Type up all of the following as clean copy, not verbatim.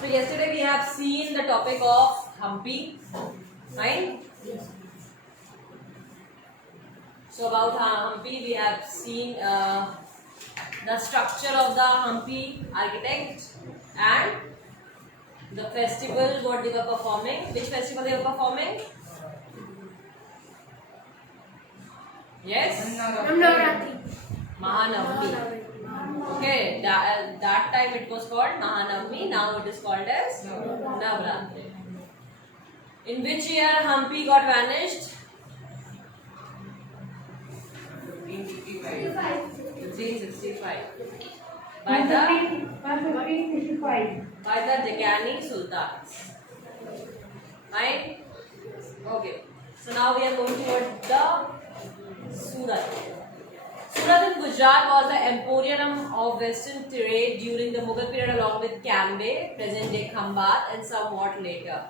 So yesterday we have seen the topic of Hampi, right? So about Hampi we have seen the structure of the Hampi architect and the festival what they were performing. Which festival they were performing? Yes? Mahanavami. Okay, that time it was called Mahanavami, now it is called as Navratri. In which year Hampi got vanished? 1565. By the Deccan Sultans. Right? Okay. So now we are going towards the Surat. Surat in Gujarat was the emporium of western trade during the Mughal period along with Cambay, present day Khambat and somewhat later.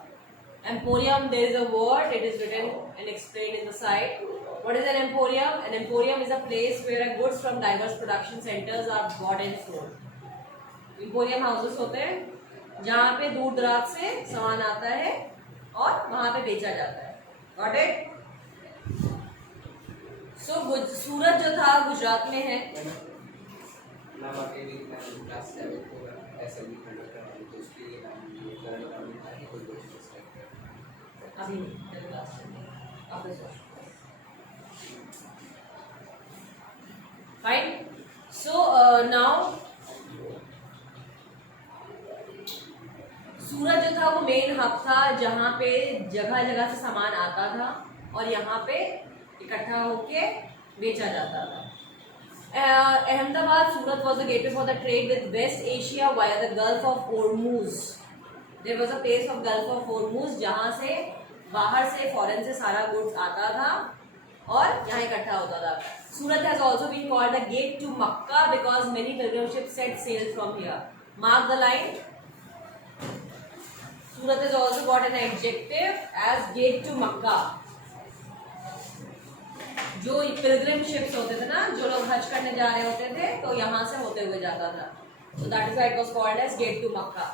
Emporium, there is a word, it is written and explained in the side. What is an emporium? An emporium is a place where goods from diverse production centers are bought and sold. Emporium houses होते हैं जहाँ पे दूर दराज से सामान आता है और वहाँ पे बेचा जाता है. Got it? So सूरत जो था गुजरात में है. Fine. So now सूरत जो था वो मेन हब था जहाँ पे जगह जगह से सामान आता था और यहाँ पे इकट्ठा होके बेचा जाता था. Ahmedabad, Surat was the gateway for the trade with West Asia via the Gulf of Hormuz. There was a place of Gulf of Hormuz जहाँ से बाहर से फॉरेन से सारा गुड्स आता था और यहाँ इकट्ठा होता था. Surat has also been called the gate to Makkah because many pilgrim ships set sail from here. Mark the line. Surat has also got an adjective as gate to Makkah. जो Pilgrim ships होते थे ना, जो लोग हज करने जा रहे होते थे तो यहाँ से होते हुए जाता था. So that is why it was called as gate to Makkah.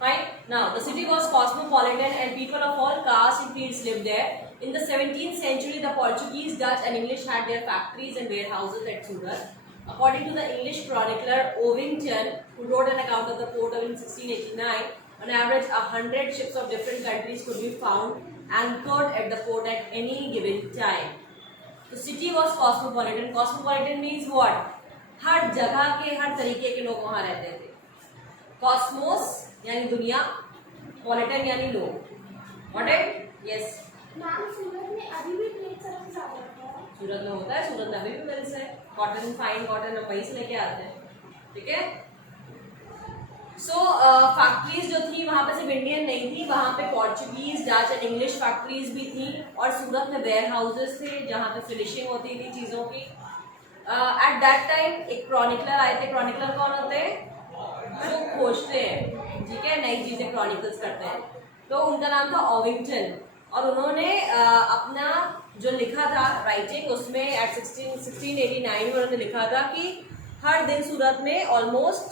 Fine. Now, the city was cosmopolitan and people of all castes and creeds lived there. In the 17th century, the Portuguese, Dutch and English had their factories and warehouses at Surat. According to the English chronicler Ovington, who wrote an account of the port in 1689, on average 100 ships of different countries could be found anchored at the port at any given time. The city was cosmopolitan. Cosmopolitan means what? हर जगह के हर तरीके के लोग वहाँ रहते थे. Cosmos यानी दुनिया, पॉलिटन यानी लोग. Got it? Yes. मैम सूरत में अभी भी प्लेट सर्विस आ जाता है. सूरत में होता है, सूरत में अभी भी मिल्स है. कॉटन, फाइन कॉटन हम वहीं से लेके आते हैं. ठीक है. सो फैक्ट्रीज जो थी वहाँ पे सिर्फ इंडियन नहीं थी, वहाँ पे Portuguese, Dutch and English factories भी थी और सूरत में वेयर हाउसेज थे जहाँ पे फिनिशिंग होती थी चीज़ों की. एट दैट टाइम एक क्रॉनिकलर आए थे. क्रॉनिकलर कौन होते हैं? जो खोजते हैं, ठीक है, नई चीजें क्रॉनिकल्स करते हैं. तो उनका नाम था ओविंगटन और उन्होंने अपना जो लिखा था राइटिंग उसमें एट 1689 में उन्होंने लिखा था कि हर दिन सूरत में ऑलमोस्ट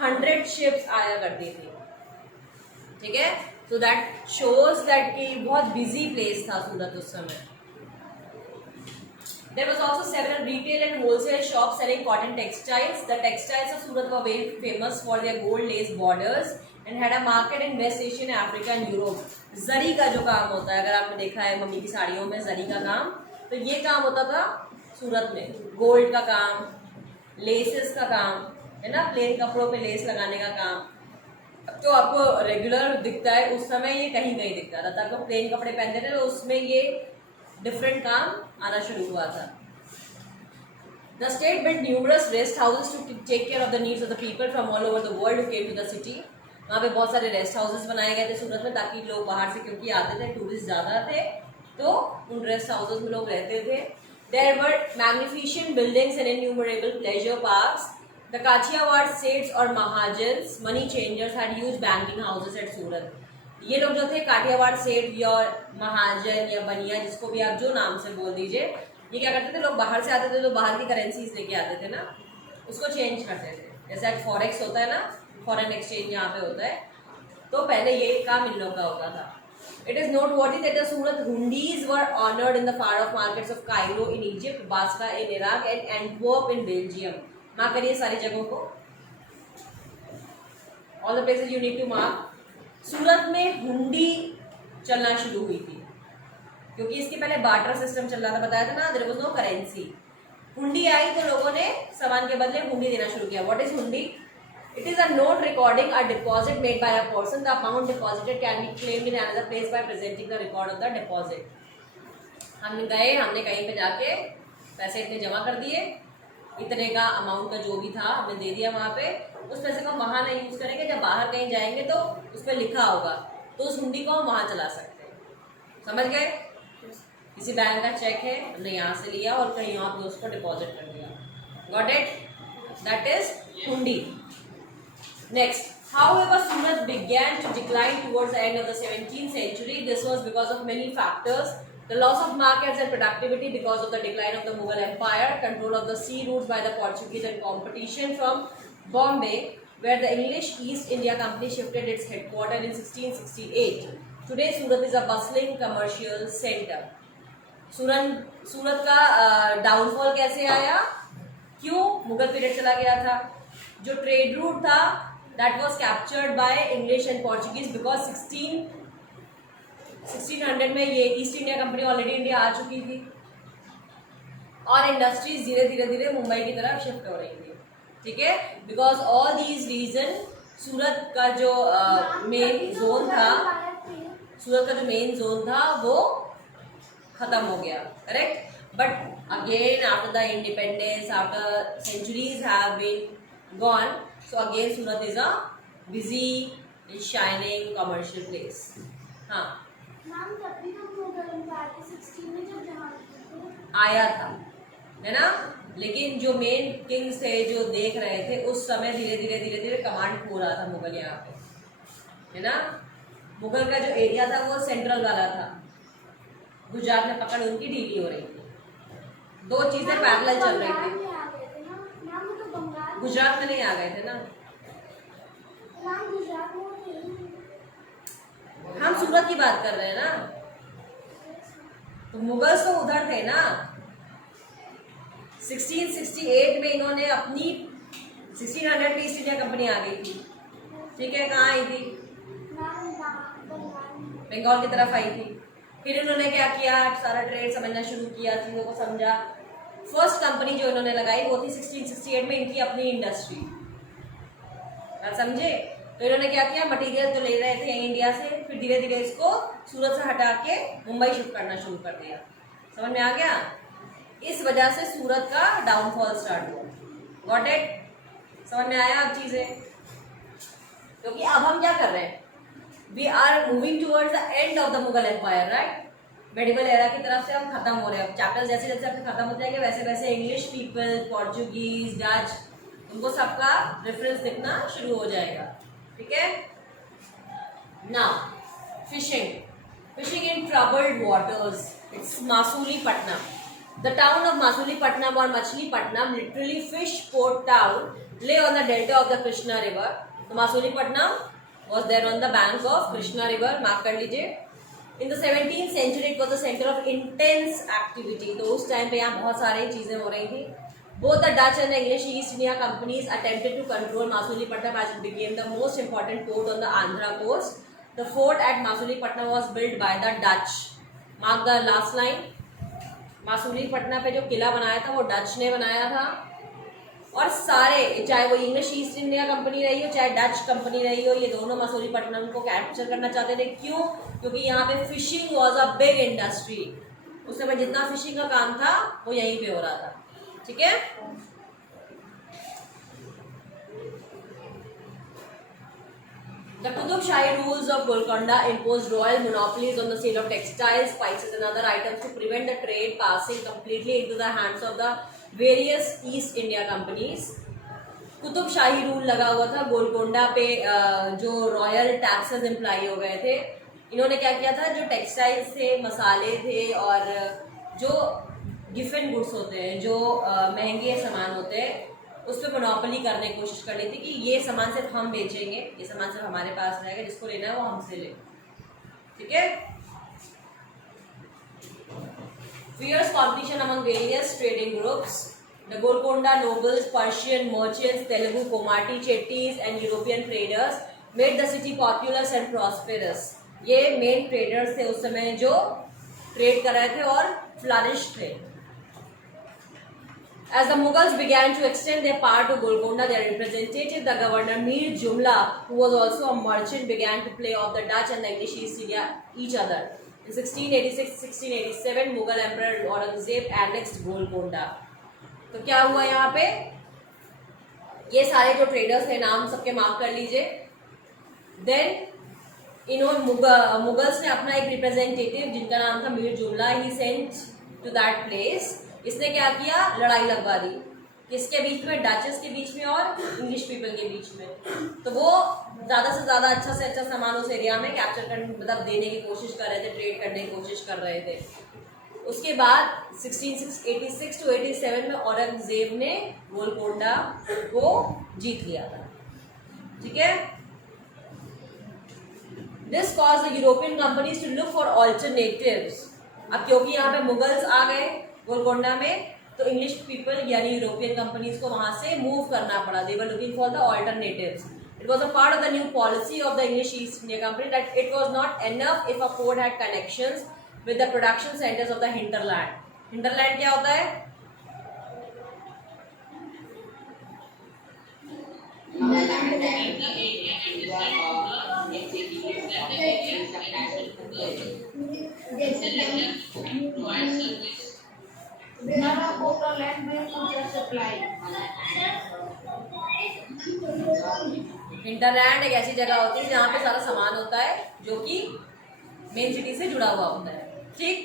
100 शिप्स आया करती थी. ठीक है. सो दैट शोज दैट कि बहुत बिजी प्लेस था सूरत उस समय. There was also several retail and wholesale shops selling cotton textiles. The textiles of Surat were very famous for their gold lace borders and had a market in West Asia, Africa and Europe. जरी का जो काम होता है, अगर आपने देखा है mummy की साड़ियों में जरी का काम, तो ये काम होता था सूरत में. गोल्ड का काम, लेसेस का काम, है ना, प्लेन कपड़ों पे लेस लगाने का काम. अब तो आपको रेगुलर दिखता है, उस समय ये कहीं कहीं दिखता था. तब लोग प्लेन कपड़े पहनते थे तो उसमें ये डिफरेंट काम आना शुरू हुआ था. The state built numerous rest houses to take care of the needs of the people from all over the world who came to the city. वहाँ पे बहुत सारे रेस्ट हाउसेस बनाए गए थे सूरत में ताकि लोग बाहर से, क्योंकि आते थे, टूरिस्ट ज़्यादा थे, तो उन रेस्ट हाउसेस में लोग रहते थे। There were magnificent buildings and innumerable pleasure parks. The Kathiyawad Seths or Mahajans, money changers, had huge banking houses at Surat. ये लोग जो थे काठियावाड़ सेठ या महाजन या बनिया, जिसको भी आप जो नाम से बोल दीजिए, ये क्या करते थे, लोग बाहर से आते थे तो बाहर की करेंसीज लेके आते थे ना, उसको चेंज करते थे। जैसे आज फॉरेक्स होता है ना, फॉरेन एक्सचेंज यहाँ पे होता है, तो पहले ये काम इन लोग का होता था। It is noteworthy that the Surat Hundis were honored in the far-off markets of Cairo in Egypt, Basra in Iraq, and Antwerp in Belgium. Mark करिए सारी जगहों को। All the places you need to mark. सूरत में हुंडी चलना शुरू हुई थी, क्योंकि इसके पहले बार्टर सिस्टम चल रहा था, बताया था ना, देयर वाज नो करेंसी। हुंडी आई तो लोगों ने सामान के बदले हुंडी देना शुरू किया। व्हाट इज हुंडी? It is a note recording a deposit made by a person. The amount deposited can be claimed in another place by presenting the record of the deposit. हमने कहीं पे जाके पैसे इतने जमा कर दिए, इतने का अमाउंट का जो भी था हमने दे दिया वहाँ पे, उस पैसे को हम वहाँ नहीं यूज़ करेंगे, जब बाहर कहीं जाएंगे तो उस पर लिखा होगा, तो उस हुंडी को हम वहाँ चला सकते हैं। समझ गए? किसी बैंक का चेक है, हमने यहाँ से लिया और कहीं और पे उसको डिपॉजिट कर दिया। Got it? That is हुंडी। Next, however, Surat began to decline towards the end of the 17th century. This was because of many factors: the loss of markets and productivity because of the decline of the Mughal Empire, control of the sea routes by the Portuguese, and competition from Bombay, where the English East India Company shifted its headquarters in 1668. Today, Surat is a bustling commercial center. सूरत का downfall कैसे आया? क्यों? Mughal period चला गया था। जो trade route था, that was captured by English and Portuguese because 1600 में ये East India Company already India आ चुकी थी और इंडस्ट्रीज धीरे धीरे मुंबई की तरफ शिफ्ट हो रही थी। ठीक है, because all these reason Surat का जो मेन जोन था वो खत्म हो गया। Correct? But again after the independence, after centuries have been gone, so again Surat is a busy and shining commercial place. हाँ, मैम तभी तो मुगल एम्पायर के 16 में जब जहाँ आया था, है ना, लेकिन जो मेन किंग्स थे जो देख रहे थे उस समय धीरे धीरे कमांड खो रहा था मुगल यहाँ पे, है ना। मुगल का जो एरिया था वो सेंट्रल वाला था, गुजरात में पकड़ उनकी ढीली हो रही थी, दो चीजें पैरेलल चल रही थी। गुजरात में नहीं आ गए थे ना, हम सूरत की बात कर रहे हैं ना, तो मुगल्स तो उधर थे ना। 1668 में इन्होंने अपनी 1600 की ईस्ट इंडिया कंपनी आ गई थी। ठीक है, कहाँ आई थी? बंगाल की तरफ आई थी। फिर इन्होंने क्या किया? सारा ट्रेड समझना शुरू किया, चीजों को समझा। फर्स्ट कंपनी जो इन्होंने लगाई वो थी 1668 में, इनकी अपनी इंडस्ट्री। आप समझे? तो इन्होंने क्या किया? मटेरियल तो ले रहे थे इंडिया से, फिर धीरे धीरे इसको सूरत से हटा के मुंबई शिफ्ट करना शुरू कर दिया। समझ में आ गया? इस वजह से सूरत का डाउनफॉल स्टार्ट हुआ। Got it? समझ में आया अब चीजें? क्योंकि अब हम क्या कर रहे हैं? We are moving towards the end of the Mughal empire, right? Medieval era की तरफ से हम खत्म हो रहे हैं। चैप्टर्स जैसे जैसे अपने खत्म हो जाएंगे वैसे वैसे इंग्लिश पीपल, पोर्चुगीज, डच, उनको सबका रेफरेंस दिखना शुरू हो जाएगा। ठीक है? Now fishing in troubled waters. It's Masulipatnam. The town of Masulipattnam or Machilipatnam, literally fish port town, lay on the delta of the Krishna river. So Masulipattnam was there on the bank of Krishna river. Mark कर लीजिए। In the 17th century, it was a center of intense activity. तो उस time पे यहाँ बहुत सारी चीजें हो रही थी। Both the Dutch and the English East India companies attempted to control Masulipattnam as it became the most important port on the Andhra coast. The fort at Masulipattnam was built by the Dutch. Mark the last line. मासूलीपट्टनम पे जो किला बनाया था वो Dutch ने बनाया था, और सारे, चाहे वो इंग्लिश ईस्ट इंडिया कंपनी रही हो चाहे डच कंपनी रही हो, ये दोनों मासूलीपट्टनम को कैप्चर करना चाहते थे। क्यों? क्योंकि यहाँ पे fishing was a big industry. उस समय जितना फिशिंग का काम था वो यहीं पे हो रहा था। ठीक है? The Qutub Shahi rules of Golconda imposed royal monopolies on the sale of textiles, spices and other items to prevent the trade passing completely into the hands of the various East India companies. Qutb Shahi rule लगा हुआ था गोलकोंडा पे, जो royal taxes imply हो गए थे। इन्होंने क्या किया था, जो टेक्सटाइल्स थे, मसाले थे और जो गिफ्ट गुड्स होते हैं, जो महंगे सामान होते हैं, उस पर मोनोपोली करने की कोशिश कर रही थी कि ये सामान सिर्फ हम बेचेंगे, ये सामान सिर्फ हमारे पास रहेगा, जिसको लेना है वो हमसे ले। ठीक है। Fierce competition among various trading groups. The Golconda nobles, Persian merchants, Telugu, Komati, Chettis and European traders made the city populous and prosperous. ये मेन ट्रेडर्स थे उस समय जो ट्रेड कर रहे थे और फ्लरिश थे। As the Mughals began to extend their power to Golconda, their representative, the governor Mir Jumla, who was also a merchant, began to play off the Dutch and the English East India each other. In 1686-1687, Mughal Emperor Aurangzeb annexed Golconda. तो क्या हुआ यहाँ पे, ये सारे जो traders थे, नाम सबके मार्क कर लीजिए। देन इन्होंने मुगल्स ने अपना एक रिप्रेजेंटेटिव जिनका नाम था मीर जुमला, ही सेंट टू दैट प्लेस। इसने क्या किया, लड़ाई लगवा दी, किसके बीच में, डचेस के बीच में और इंग्लिश पीपल के बीच में। तो वो ज़्यादा से ज़्यादा अच्छा से अच्छा सामान उस एरिया में कैप्चर करने, मतलब देने की कोशिश कर रहे थे, ट्रेड करने की कोशिश कर रहे थे। उसके बाद 1686-87 में औरंगजेब ने गोलकोंडा को जीत लिया था। ठीक है। This cause the European companies to look for alternatives. अब क्योंकि यहाँ पे मुगल्स आ गए गोलकोंडा में, तो इंग्लिश पीपल यानी यूरोपियन कंपनीज को वहां से मूव करना पड़ा। They were looking for the alternatives. It was a part of the new policy of the English East India Company that it was not enough if a fort had connections with the production centres of the hinterland. Hinterland क्या होता है? Hinterland एक ऐसी जगह होती है जहाँ पे सारा सामान होता है जो कि मेन सिटी से जुड़ा हुआ होता है। ठीक,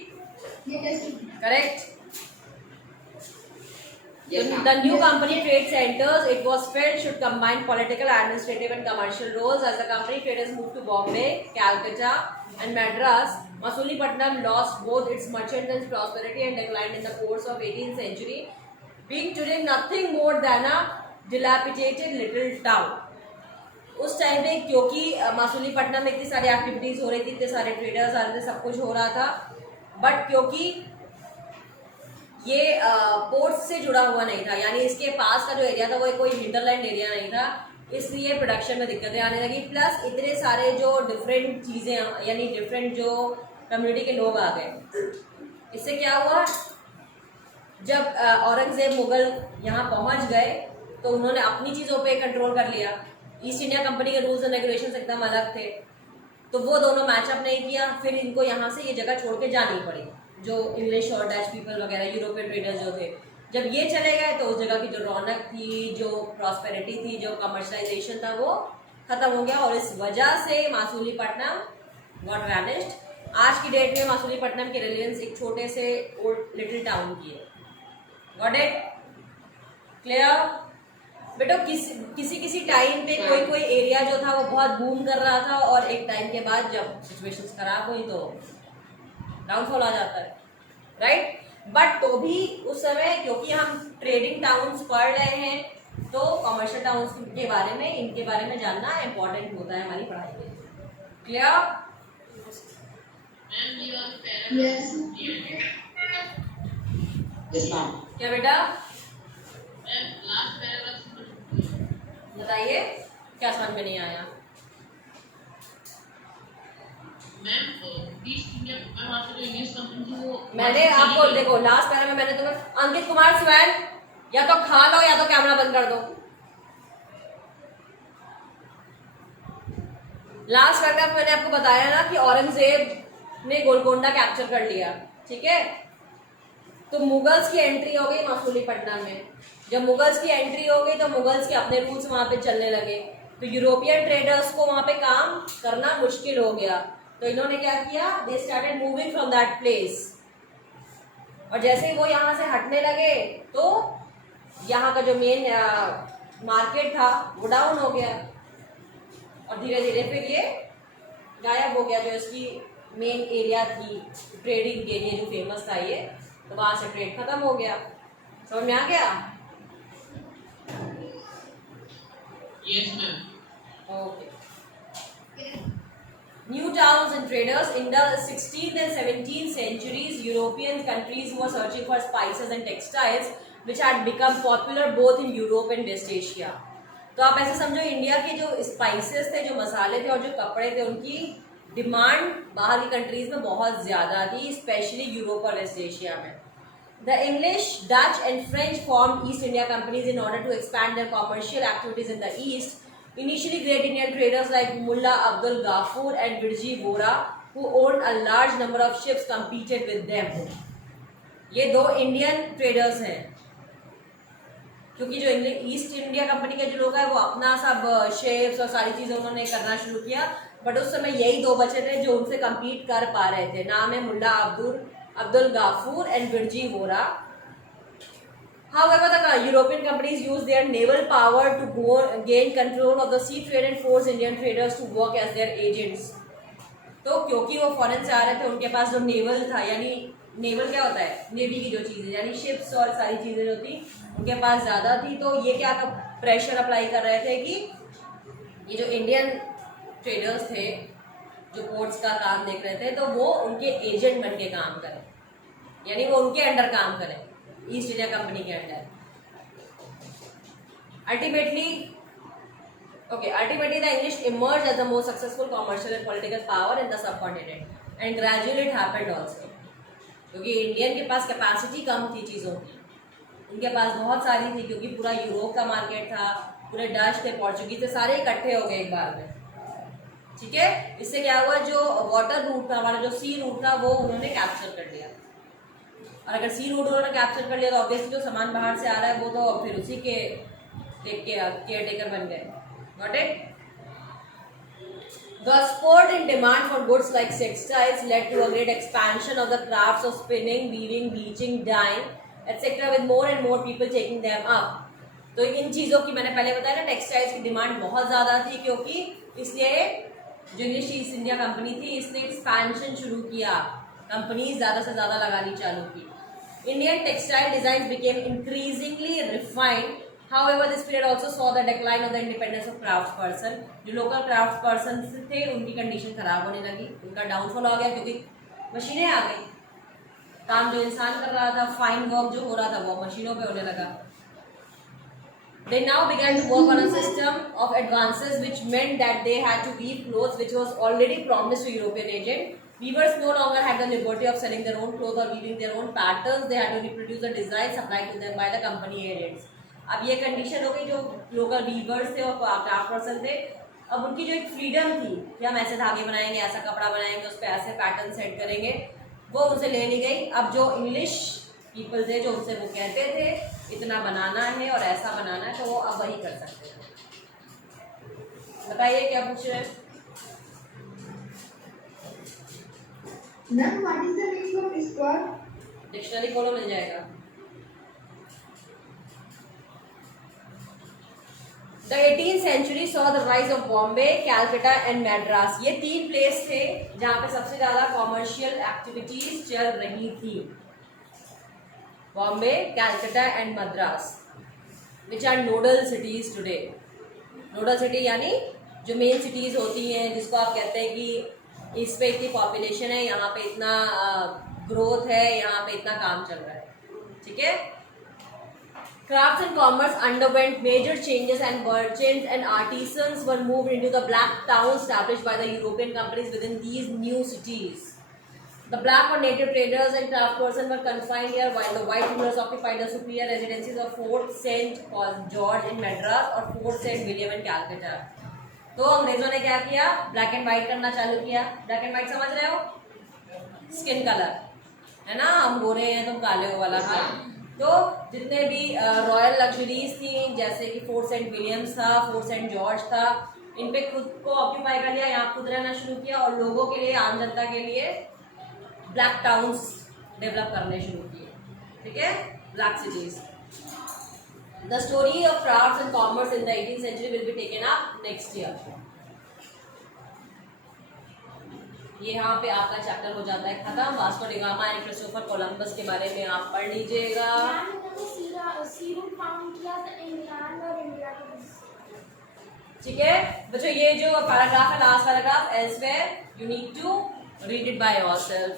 correct. The new company trade centers, it was felt, should combine political, administrative and commercial roles. As the company traders moved to Bombay, Calcutta and Madras, Masulipatam lost both its merchant and prosperity and declined in the course of 18th century, being today nothing more than a dilapidated little town. उस time पे क्योंकि मसूलीपट्टनम में इतनी सारी activities हो रही थी, इतने सारे ट्रेडर्स आ रहे थे, सब कुछ हो रहा था, बट क्योंकि ये पोर्ट से जुड़ा हुआ नहीं था, यानी इसके पास का जो एरिया था वो कोई हिंटरलैंड एरिया नहीं था, इसलिए प्रोडक्शन में दिक्कतें आने लगी। प्लस इतने सारे जो डिफरेंट चीज़ें, यानी डिफरेंट जो कम्युनिटी के लोग आ गए। इससे क्या हुआ, जब औरंगजेब मुगल यहाँ पहुँच गए तो उन्होंने अपनी चीज़ों पे कंट्रोल कर लिया। ईस्ट इंडिया कंपनी के रूल्स एंड रेगुलेशंस एकदम अलग थे, तो वो दोनों मैचअप नहीं किया। फिर इनको यहाँ से ये जगह छोड़ के जानी पड़ी, जो इंग्लिश और डच पीपल वगैरह यूरोपियन ट्रेडर्स जो थे। जब ये चले गए तो उस जगह की जो रौनक थी, जो प्रॉस्पेरिटी थी, जो कमर्शलाइजेशन था, वो खत्म हो गया और इस वजह से मसूलीपट्टनम गॉट वैनिश्ड। आज की डेट में मसूलीपट्टनम की रेलिवेंस एक छोटे से ओल्ड लिटिल टाउन की है। Got it? क्लियर बेटो? किसी टाइम पे कोई एरिया जो था वो बहुत बूम कर रहा था और एक टाइम के बाद जब सिचुएशंस खराब हुई तो डाउनफॉल आ जाता है, राइट? बट तो भी उस समय क्योंकि हम ट्रेडिंग टाउन्स पढ़ रहे हैं तो कमर्शियल टाउन्स के बारे में, इनके बारे में जानना इम्पोर्टेंट होता है हमारी पढ़ाई में। क्लियर? क्या बेटा बताइए, क्या समझ में नहीं आया? मैंने आपको देखो लास्ट पैरा में मैंने तुम्हें अंकित कुमार स्वैन या तो खा लो या तो कैमरा बंद कर दो। लास्ट पैराग्राफ मैंने आपको बताया ना कि औरंगजेब ने गोलकोंडा कैप्चर कर लिया, ठीक है? तो मुगल्स की एंट्री हो गई मसूलीपट्टनम में। जब मुगल्स की एंट्री हो गई तो मुगल्स के अपने रूल्स वहां पे चलने लगे। तो यूरोपियन ट्रेडर्स को वहां पे काम करना मुश्किल हो गया, तो इन्होंने क्या किया, they started moving from that place. और जैसे ही वो यहाँ से हटने लगे तो यहाँ का जो मेन मार्केट था वो डाउन हो गया, और धीरे धीरे फिर ये गायब हो गया। जो इसकी मेन एरिया थी ट्रेडिंग के लिए, जो फेमस था ये, तो वहां से ट्रेड खत्म हो गया। समझ में आ गया? Yes, ma'am. Okay. New towns and traders in the 16th and 17th centuries, European countries were searching for spices and textiles, which had become popular both in Europe and West Asia. तो आप ऐसे समझो, India के जो spices थे, जो मसाले थे और जो कपड़े थे, उनकी डिमांड बाहर की कंट्रीज में बहुत ज़्यादा थी, स्पेशली यूरोप और वेस्ट एशिया में। The English, Dutch and French formed East India companies in order to expand their commercial activities in the East. Initially, great Indian traders like Mullah Abdul Ghaffur and Virji Vora, who owned a large number of ships, competed with them. ये दो Indian traders हैं, क्योंकि जो east India company के जो लोग हैं वो अपना सब शेप्स और सारी चीज़ें उन्होंने करना शुरू किया, बट उस समय यही दो बचे थे जो उनसे कम्पीट कर पा रहे थे। नाम है मुल्ला Abdul Ghaffur and Virji Vora. However, the European companies used their naval power to gain control of the sea trade and force Indian traders to work as their agents. तो क्योंकि वो फॉरेन से आ रहे थे, उनके पास जो नेवल था, यानी नेवल क्या होता है, नेवी की जो चीज़ें, यानी शिप्स और सारी चीज़ें जो थी उनके पास ज़्यादा थी, तो ये क्या प्रेशर अप्लाई कर रहे थे कि ये जो इंडियन ट्रेडर्स थे जो पोर्ट्स का काम देख रहे थे, तो वो उनके एजेंट बन के काम करें, यानी वो उनके अंडर काम करें, ईस्ट इंडिया कंपनी के under. Ultimately, the English emerged as the most successful commercial and political power in the subcontinent, and gradually it happened also. क्योंकि इंडियन के पास कैपेसिटी कम थी चीज़ों की, उनके पास बहुत सारी थी, क्योंकि पूरा यूरोप का मार्केट था, पूरे डच थे, पोर्चुगीज थे, सारे इकट्ठे हो गए एक बार में। ठीक है, इससे क्या हुआ, जो वाटर रूट था हमारा, जो सी रूट था, वो उन्होंने कैप्चर कर लिया। और अगर सी रूट उन्होंने कैप्चर कर लिया तो ऑब्वियसली जो सामान बाहर से आ रहा है वो तो फिर उसी के केयर टेकर बन गए। Got it? The spurt in demand for goods like textiles led to a great expansion of the crafts of spinning, weaving, bleaching, dyeing, etc. with more and more people taking them up. तो इन चीज़ों की मैंने पहले बताया ना, textiles की demand बहुत ज़्यादा थी, क्योंकि इसलिए जो इंग्लिश ईस्ट इंडिया कंपनी थी इसने एक्सपेंशन शुरू किया, कंपनीज ज़्यादा से ज़्यादा लगानी चालू की। Indian textile design became increasingly refined. However, this period also saw the decline of the independence of craftsperson. जो लोकल क्राफ्ट पर्सन थे उनकी कंडीशन खराब होने लगी, उनका डाउनफॉल आ गया, क्योंकि मशीनें आ गई, काम जो इंसान कर रहा था, फाइन वर्क जो हो रहा था, वो मशीनों पे होने लगा। They now began to work on a system of advances, which meant that they had to weave clothes which was already promised to European agent. Weavers no longer had the liberty of selling their own clothes or weaving their own patterns. They had to reproduce the design supplied to them by the company agents. अब ये condition हो गई, जो local viewers थे और craft person थे, अब उनकी जो एक फ्रीडम थी कि हम ऐसे धागे बनाएंगे, ऐसा कपड़ा बनाएंगे, उस पर ऐसे पैटर्न सेट करेंगे, वो उनसे ले ली गई। अब जो इंग्लिश पीपल थे, जो उनसे वो कहते थे इतना बनाना है और ऐसा बनाना है, तो वो अब वही कर सकते हैं। बताइए क्या पूछ रहे हैं? Ma'am, what is the meaning of skirt? Dictionary खोलो, मिल जाएगा। The 18th century saw the rise of Bombay, Calcutta and Madras. ये तीन प्लेस थे जहाँ पे सबसे ज़्यादा कॉमर्शियल एक्टिविटीज चल रही थी। Bombay, Calcutta and Madras, which are nodal cities today. Nodal city यानी जो मेन सिटीज होती हैं, जिसको आप कहते हैं कि इस पे इतनी पॉपुलेशन है, यहाँ पे इतना ग्रोथ है, यहाँ पे इतना काम चल रहा है। ठीक है। Crafts and commerce underwent major changes, and merchants and artisans were moved into the black towns established by the European companies within these new cities. The black or native traders and craftspersons were confined here, while the white rulers occupied the superior residences of Fort St. George in Madras और Fort St. William in Calcutta. तो अंग्रेजों ने क्या किया, black and white करना चालू किया। Black and white समझ रहे हो? स्किन कलर है ना, हम गोरे हैं तुम काले हो वाला। हाँ, तो जितने भी रॉयल लग्जरीज थी, जैसे कि फोर्ट सेंट विलियम्स था, फोर्ट सेंट जॉर्ज था, इन पे खुद को ऑक्यूपाई कर लिया, यहाँ खुद रहना शुरू किया और लोगों के लिए, आम जनता के लिए ब्लैक टाउन्स डेवलप करने शुरू किए, ठीक है, black cities. The story of crafts and commerce in the 18th century will be taken up next year. ये यहाँ पे आपका चैप्टर हो जाता है खत्म। Vasco da Gama and Christopher Columbus के बारे में आप पढ़ लीजिएगा। ठीक है बच्चों, ये जो पैराग्राफ है, last paragraph, elsewhere, you need to read it by yourself.